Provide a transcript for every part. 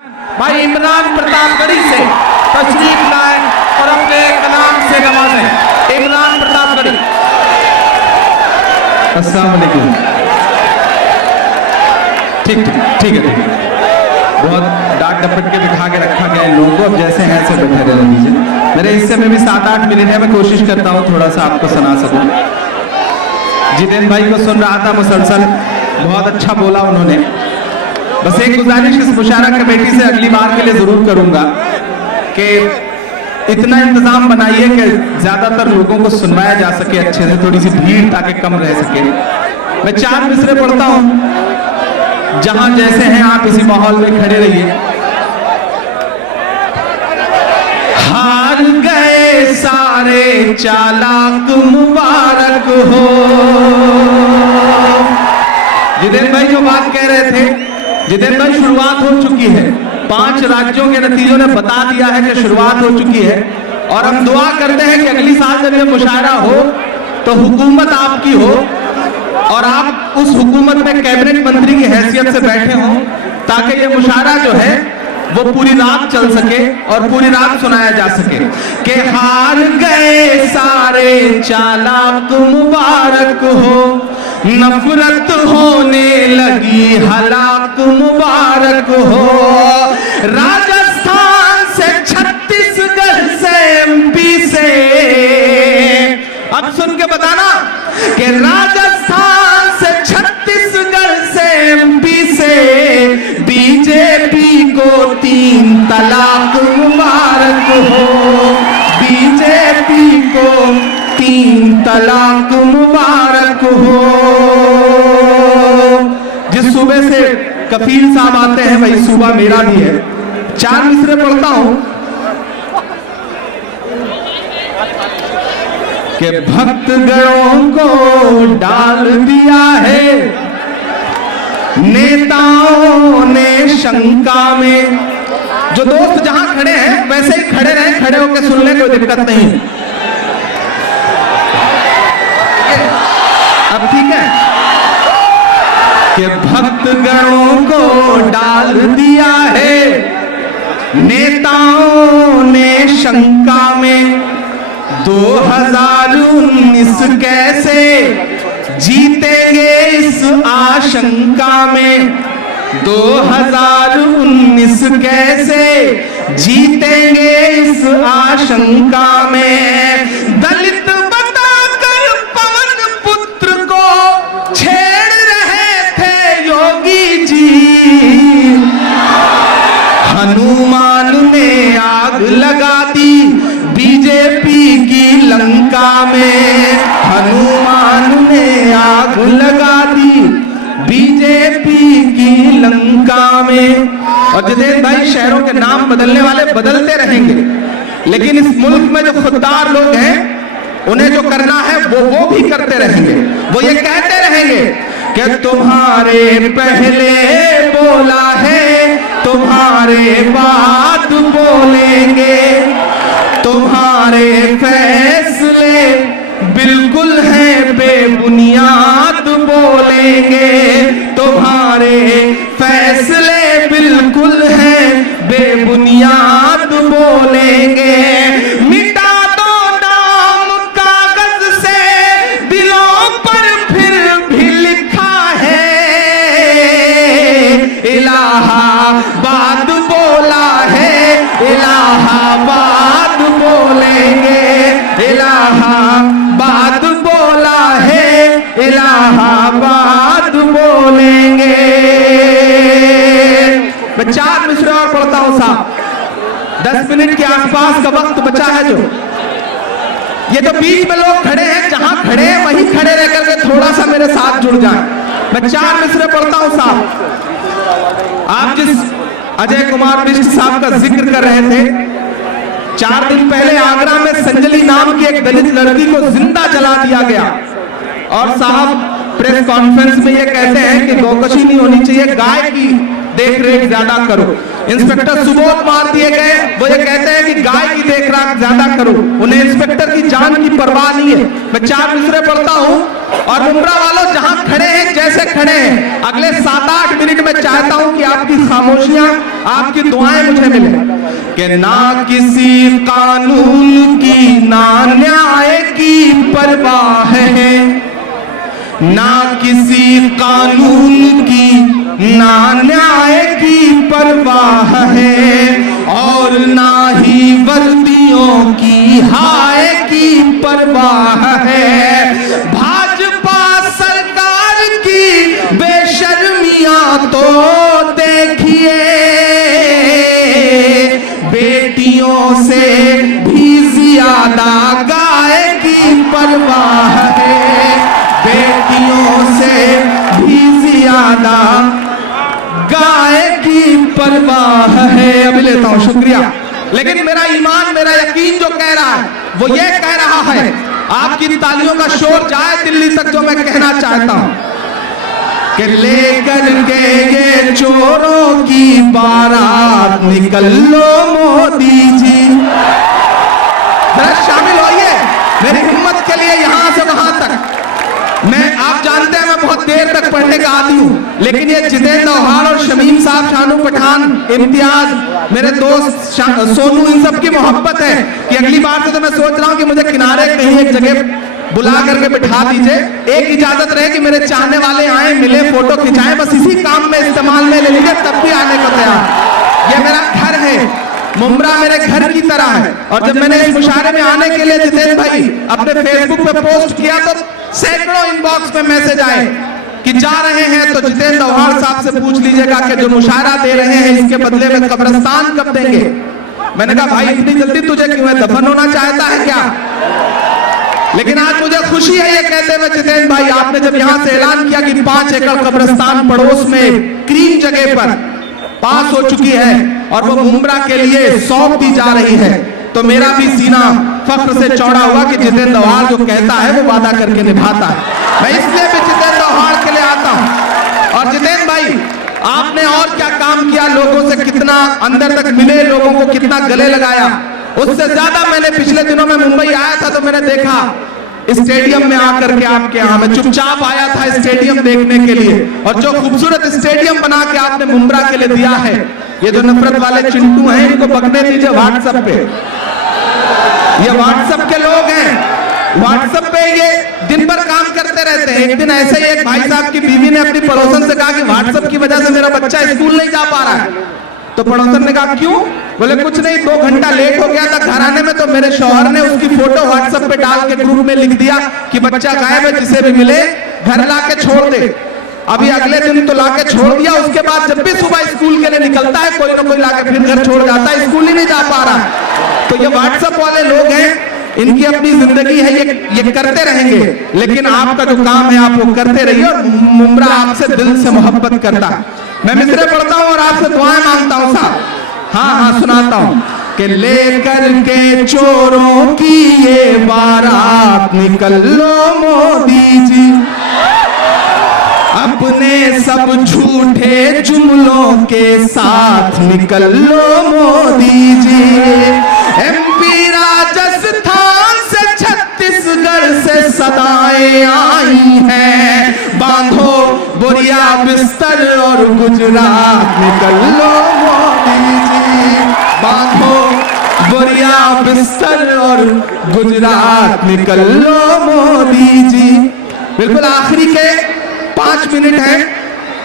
भाई इमरान प्रतापगढ़ी से तशरीफ लाए और अपने कलाम से नवाजें। इमरान प्रतापगढ़ी। अस्सलाम वालेकुम। ठीक है। बहुत डांट डपट के बिठा के रखा गया इन लोगों को, अब जैसे हैं ऐसे बैठे रहने दीजिए। मेरे हिस्से में भी 7-8 मिनट है, मैं कोशिश करता हूँ थोड़ा सा आपको सुना सकूं। जितेंद्र भाई को सुन रहा था मुसलसल, बहुत अच्छा बोला उन्होंने। बस एक गुजारिश इस मुशायरा कमेटी से अगली बार के लिए जरूर करूंगा कि इतना इंतजाम बनाइए कि ज्यादातर लोगों को सुनवाया जा सके अच्छे से, थोड़ी सी भीड़ ताकि कम रह सके। मैं 4 मिसरे पढ़ता हूं, जहां जैसे हैं आप इसी माहौल में खड़े रहिए। हार गए सारे चालाक मुबारक हो। जितेंद्र भाई जो बात कह रहे थे, जितेंद्र भाई शुरुआत हो चुकी है, 5 राज्यों के नतीजों ने बता दिया है कि शुरुआत हो चुकी है। और हम दुआ करते हैं कि अगली साल जब ये मुशायरा हो तो हुकूमत आपकी हो और आप उस हुकूमत में कैबिनेट मंत्री की हैसियत से बैठे हों, ताकि ये मुशायरा जो है वो पूरी रात चल सके और पूरी रात सुनाया जा सके कि हार गए सारे चालाक मुबारक हो, नफरत होने लगी हलाक मुबारक हो। राजस्थान से छत्तीसगढ़ से एमपी से, अब सुन के बताना कि राजस्थान से छत्तीसगढ़ से एमपी से बीजेपी को 3 तलाक मुबारक हो। बीजेपी को 3 तलाक मुबारक हो। जिस सूबे से कफील साहब आते हैं वही सूबा मेरा भी है। 4 मिसरे पढ़ता हूं कि भक्तगणों को डाल दिया है नेताओं ने शंका में। जो दोस्त जहां खड़े हैं वैसे ही खड़े रहे, खड़े होकर सुन ले, कोई दिक्कत नहीं। अब ठीक है कि भक्तगणों को डाल दिया है नेताओं ने शंका में। 2019 कैसे जीतेंगे इस आशंका में। 2019 कैसे जीतेंगे इस आशंका में। दलित बताकर पवन पुत्र को छेड़ रहे थे योगी जी। हनुमान ने आग लगा दी बीजेपी की लंका में। हनुमान ने आग लगा दी बीजेपी की लंका में। और जितेंद्र भाई, शहरों के नाम बदलने वाले बदलते रहेंगे, लेकिन इस मुल्क में जो खुददार लोग हैं उन्हें जो करना है वो भी करते रहेंगे। वो ये कहते रहेंगे कि तुम्हारे पहले बोला है, तुम्हारे बाद बोलेंगे, तुम्हारे फैसले बिल्कुल हैं बेबुनियाद बोलेंगे, तुम्हारे फैसले बिल्कुल हैं बेबुनियाद बोलेंगे। मिटा दो नाम कागज से, दिलों पर फिर भी लिखा है इलाहाबाद बोला है। इलाहाबाद बोलेंगे, इलाहाबाद बोला है, इलाहाबाद बोलेंगे। मैं 4 मिसरे और पढ़ता हूं साहब, 10 मिनट के आसपास का वक्त बचा है। जो ये जो बीच में लोग खड़े हैं, जहां खड़े हैं वहीं खड़े रह करके थोड़ा सा मेरे साथ जुड़ जाए। मैं 4 मिसरे पढ़ता हूं साहब। आप जिस अजय कुमार बिष्ट साहब का जिक्र कर रहे थे, 4 दिन पहले आगरा में संजली नाम की एक दलित लड़की को जिंदा जला दिया गया। और साहब प्रेस कॉन्फ्रेंस में ये कहते हैं कि गौकशी नहीं होनी चाहिए, गाय की देख रेख ज्यादा करो। इंस्पेक्टर सुबोध मार दिए गए, वो ये कहते हैं कि गाय की देख रेख ज्यादा करो। उन्हें इंस्पेक्टर की जान की परवाह नहीं है। मैं 4 मिसरे पढ़ता हूं और मुमरा वालों जहां खड़े हैं, जैसे खड़े हैं, अगले 7-8 मिनट में चाहता हूं कि आपकी खामोशियां, आपकी दुआएं मुझे मिले कि ना किसी कानून की ना न्याय की परवाह है, ना किसी कानून की ना न्याय की परवाह है, और ना ही वर्दियों की हाय की परवाह है। भाजपा सरकार की बेशर्मियां तो देखिए, बेटियों से भी ज्यादा गाय की परवाह है, बेटियों से भी ज्यादा गाय की परवाह है। अभी लेता हूं, शुक्रिया। लेकिन मेरा ईमान, मेरा यकीन जो कह रहा है वो ये कह रहा है, आपकी तालियों का शोर जाए दिल्ली तक, जो मैं कहना चाहता हूं कि लेकर के ये चोरों की बारात निकल लो मोदी जी। जरा शामिल होइए मेरी हिम्मत के लिए, यहां से वहां तक। आप जानते हैं मैं बहुत देर तक पढ़ने का आदी हूं, लेकिन ये जितेंद्र चौहान और शमीम साहब, शानू पठान, इम्तियाज, मेरे दोस्त सोनू, इन सब की मोहब्बत है कि अगली बार से तो मैं सोच रहा हूं कि मुझे किनारे कहीं एक जगह बुला करके बिठा दीजिए। एक इजाजत रहे कि मेरे चाहने वाले आए, मिले, फोटो खिंचाएं, बस इसी काम में इस्तेमाल में ले लीजिए, तब भी आने को तैयार। ये मेरा घर है, मुंब्रा मेरे घर की तरह है। और जब मैंने इस मुशायरे में आने के लिए जितेंद्र भाई अपने फेसबुक पे पोस्ट किया तो सैकड़ों इनबॉक्स में मैसेज आए कि जा रहे हैं, तो जितेंद्र चौहान साहब से पूछ लीजिएगा कि जो मुशायरा दे रहे हैं इसके बदले में कब्रिस्तान कब देंगे। मैंने कहा भाई इतनी जल्दी तुझे क्यों है, दफन होना चाहता है क्या? लेकिन आज मुझे खुशी है ये कहते हुए जितेंद्र भाई, आपने जब यहां से ऐलान किया कि 5 एकड़ कब्रिस्तान पड़ोस में क्रीम जगह पर पास हो चुकी है और वो मुंब्रा के लिए सौंप दी जा रही है, तो मेरा भी सीना फख्र से चौड़ा हुआ कि जितेंद्र चौहान जो कहता है वो वादा करके निभाता है। मैं इसलिए भी जितेंद्र चौहान के लिए आता हूं। और जितेंद्र भाई, आपने और क्या काम किया, लोगों से कितना अंदर तक मिले, लोगों को कितना गले लगाया। उससे ज्यादा मैंने पिछले दिनों में मुंबई आया था तो मैंने देखा स्टेडियम में आकर के आपके यहाँ, मैं चुपचाप आया था स्टेडियम देखने के लिए, और जो खूबसूरत स्टेडियम बना के आपने मुंब्रा के लिए दिया है, ये जो नफरत वाले चिंटू हैं इनको बकने दीजिए व्हाट्सएप पे। ये व्हाट्सएप के लोग हैं, व्हाट्सएप पे ये दिन भर काम करते रहते हैं। एक दिन ऐसे ही एक भाई साहब की बीवी ने अपनी पड़ोसन से कहा कि व्हाट्सएप की वजह से मेरा बच्चा स्कूल नहीं जा पा रहा है। तो पड़ोसन ने कहा क्यों? बोले कुछ नहीं, 2 घंटा लेट हो गया था घर आने में, तो मेरे शौहर ने उसकी फोटो व्हाट्सएप पे डाल के ग्रुप में लिख दिया कि बच्चा गायब है, जिसे भी मिले घर ला के छोड़ दे। अभी अगले दिन तो लाके छोड़ दिया, उसके बाद जब भी सुबह स्कूल के लिए निकलता है कोई ना कोई लाके फिर घर छोड़ जाता है, स्कूल ही नहीं जा पा रहा है। तो ये व्हाट्सएप वाले लोग हैं, इनकी अपनी जिंदगी है, ये करते रहेंगे, लेकिन आपका जो काम है आप वो करते रहिए। और मुंब्रा आपसे दिल से मोहब्बत करता है। मैं मिसरे पढ़ता हूँ और आपसे दुआएं मांगता हूँ साहब। हाँ सुनाता हूँ कि लेकर के चोरों की ये बारात निकल लो मोदी जी, अपने सब झूठे जुमलों के साथ निकल लो मोदी जी। एमपी राजस्थान से छत्तीसगढ़ से सदाएं आई हैं, बांधो बोरिया बिस्तर और गुजरात निकल लो मोदी जी, बांधो बोरिया बिस्तर और गुजरात निकल लो मोदी जी। बिल्कुल आखिरी के 5 मिनट है,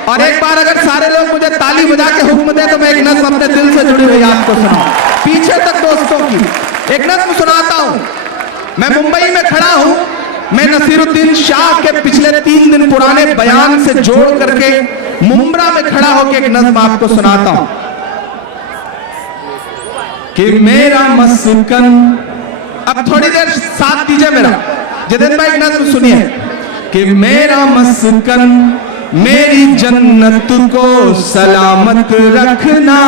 और एक बार अगर सारे लोग मुझे ताली बजा के हुक्म दे तो मैं एक नज़्म अपने दिल से जुड़ी हुई आपको सुनाऊं, पीछे तक दोस्तों की एक नज़्म सुनाता हूं। मैं मुंबई में खड़ा हूं, मैं नसीरुद्दीन शाह के पिछले 3 दिन पुराने बयान से जोड़ करके मुंब्रा में खड़ा होकर एक नज़्म आपको सुनाता हूं कि मेरा मस्कन। अब थोड़ी देर साथ दीजिए मेरा, जितेंद्र भाई नज़्म सुनिए कि मेरा मस्कन मेरी जन्नत को सलामत रखना।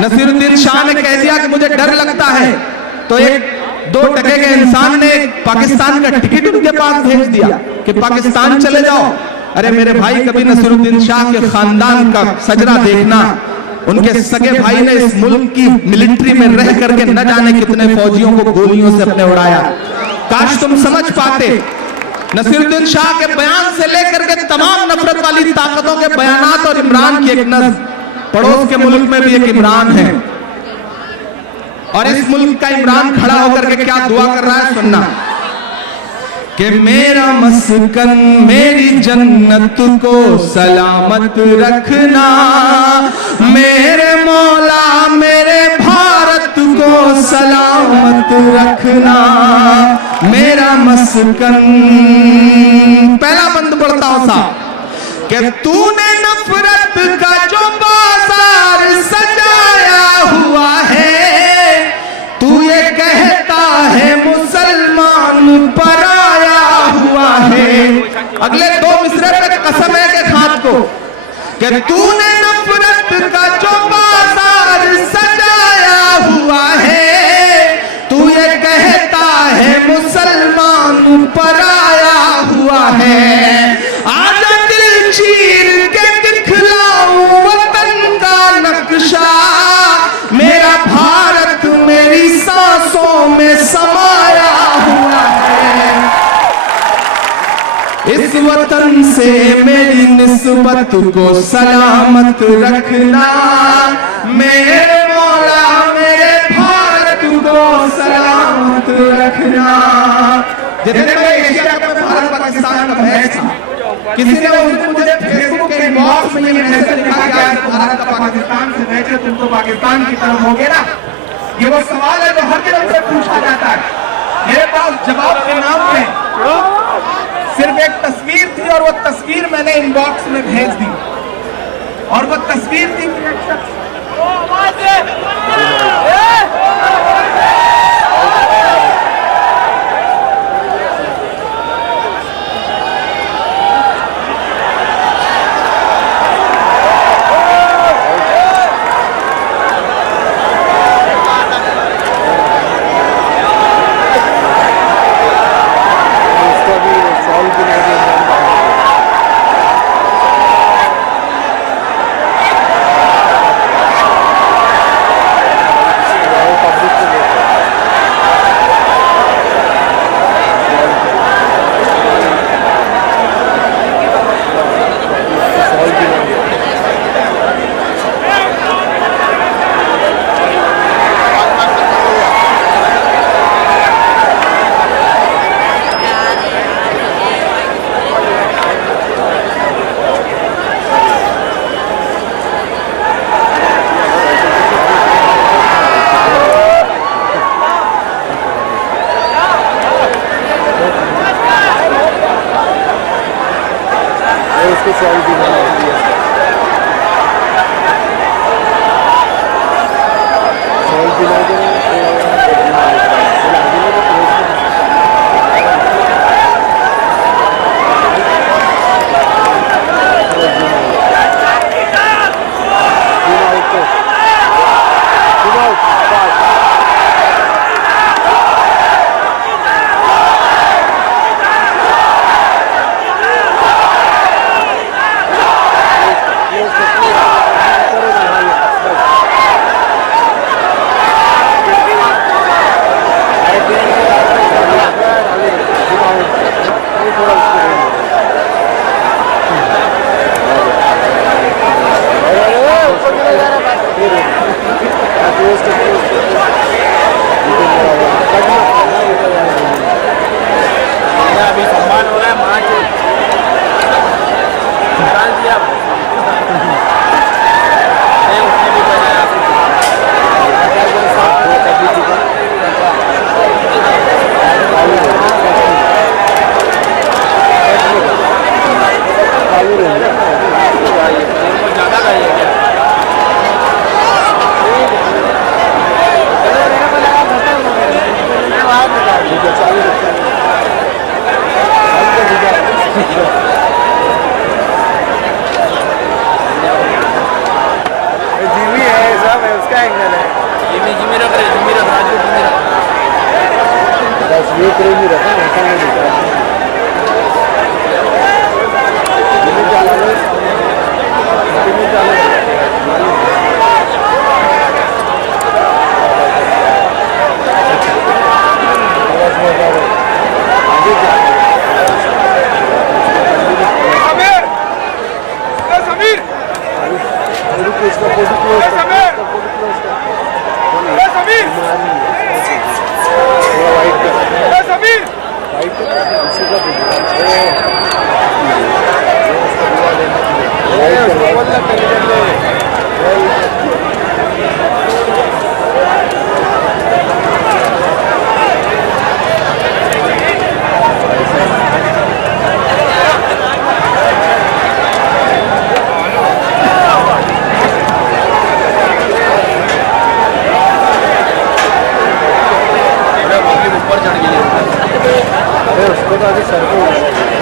नसीरुद्दीन शाह ने कह दिया कि मुझे डर लगता है, तो एक 2 टके के इंसान ने पाकिस्तान का टिकट उनके पास भेज दिया कि पाकिस्तान चले जाओ। अरे मेरे भाई, कभी नसीरुद्दीन शाह के खानदान का सजरा देखना। उनके सगे भाई ने इस मुल्क की मिलिट्री में रह करके न जाने कितने फौजियों को गोलियों से अपने उड़ाया। काश तुम समझ पाते नसीरुद्दीन शाह के बयान से लेकर के तमाम नफरत वाली ताकतों के बयानात और इमरान की एक नज़्म, पड़ोस के मुल्क में भी एक इमरान है और इस मुल्क का इमरान खड़ा होकर के क्या दुआ कर रहा है सुनना कि मेरा मस्कन मेरी जन्नत को सलामत रखना, मेरे मौला मेरे भारत को सलामत रखना, मेरा मस्कन। पहला बंद पढ़ता हूं साहब कि तूने नफरत का जो बाजार सजाया हुआ है, तू ये कहता है मुसलमान पर आया हुआ है। अगले दो मिसरे पे कसम है के खात को कि तूने नफरत का जो बाजार सजाया हुआ है, तू ये कहता है मुसलमान पर आया हुआ है। आजा दिल चीर के दिखलाऊं वतन का नक्शा, मेरा भारत मेरी सांसों में समाया हुआ है। इस वतन से मेरी निस्बत को सलामत रखना, मेरे मौला मेरे भारत को सलामत रखना। जितने में एशिया कप भारत पाकिस्तान का मैच था, किसी ने मुझे फेसबुक के इनबॉक्स में ये मैसेज लिखा कि आज भारत का पाकिस्तान से मैच है, तुम तो पाकिस्तान की तरफ होगे ना। ये वो सवाल है जो हर दिन हमसे पूछा जाता है। मेरे पास जवाब के नाम पे सिर्फ एक तस्वीर थी और वो तस्वीर मैंने इनबॉक्स में भेज दी और वो तस्वीर थी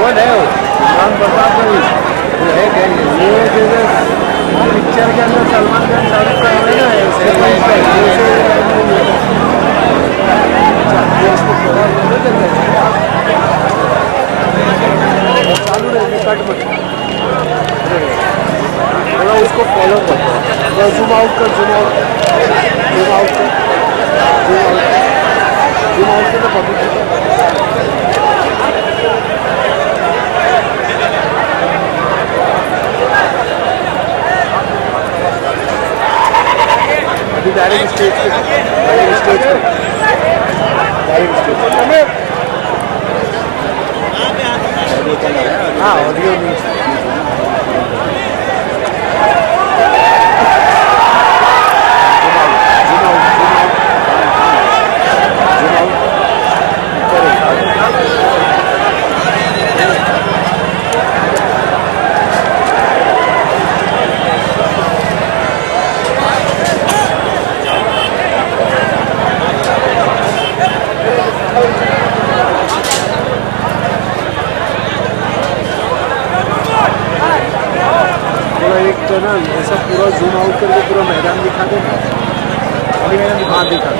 कौन है वो? इमरान प्रताप गढ़ी वो है क्या ये जैसे पिक्चर के अंदर सलमान खान शाहरुख खान है ना ऐसे चालू रहेंगे कट मत थोड़ा उसको फॉलो करता है जूम आउट कर जूम आउट जूम आउट कर जूम आउट कर तो पब्लिक अभी डायरेक्ट स्टेज पे हाँ ऑडियो न्यूज एक तो ना ऐसा पूरा जूम आउट करके पूरा मैदान दिखा देना हाँ दिखा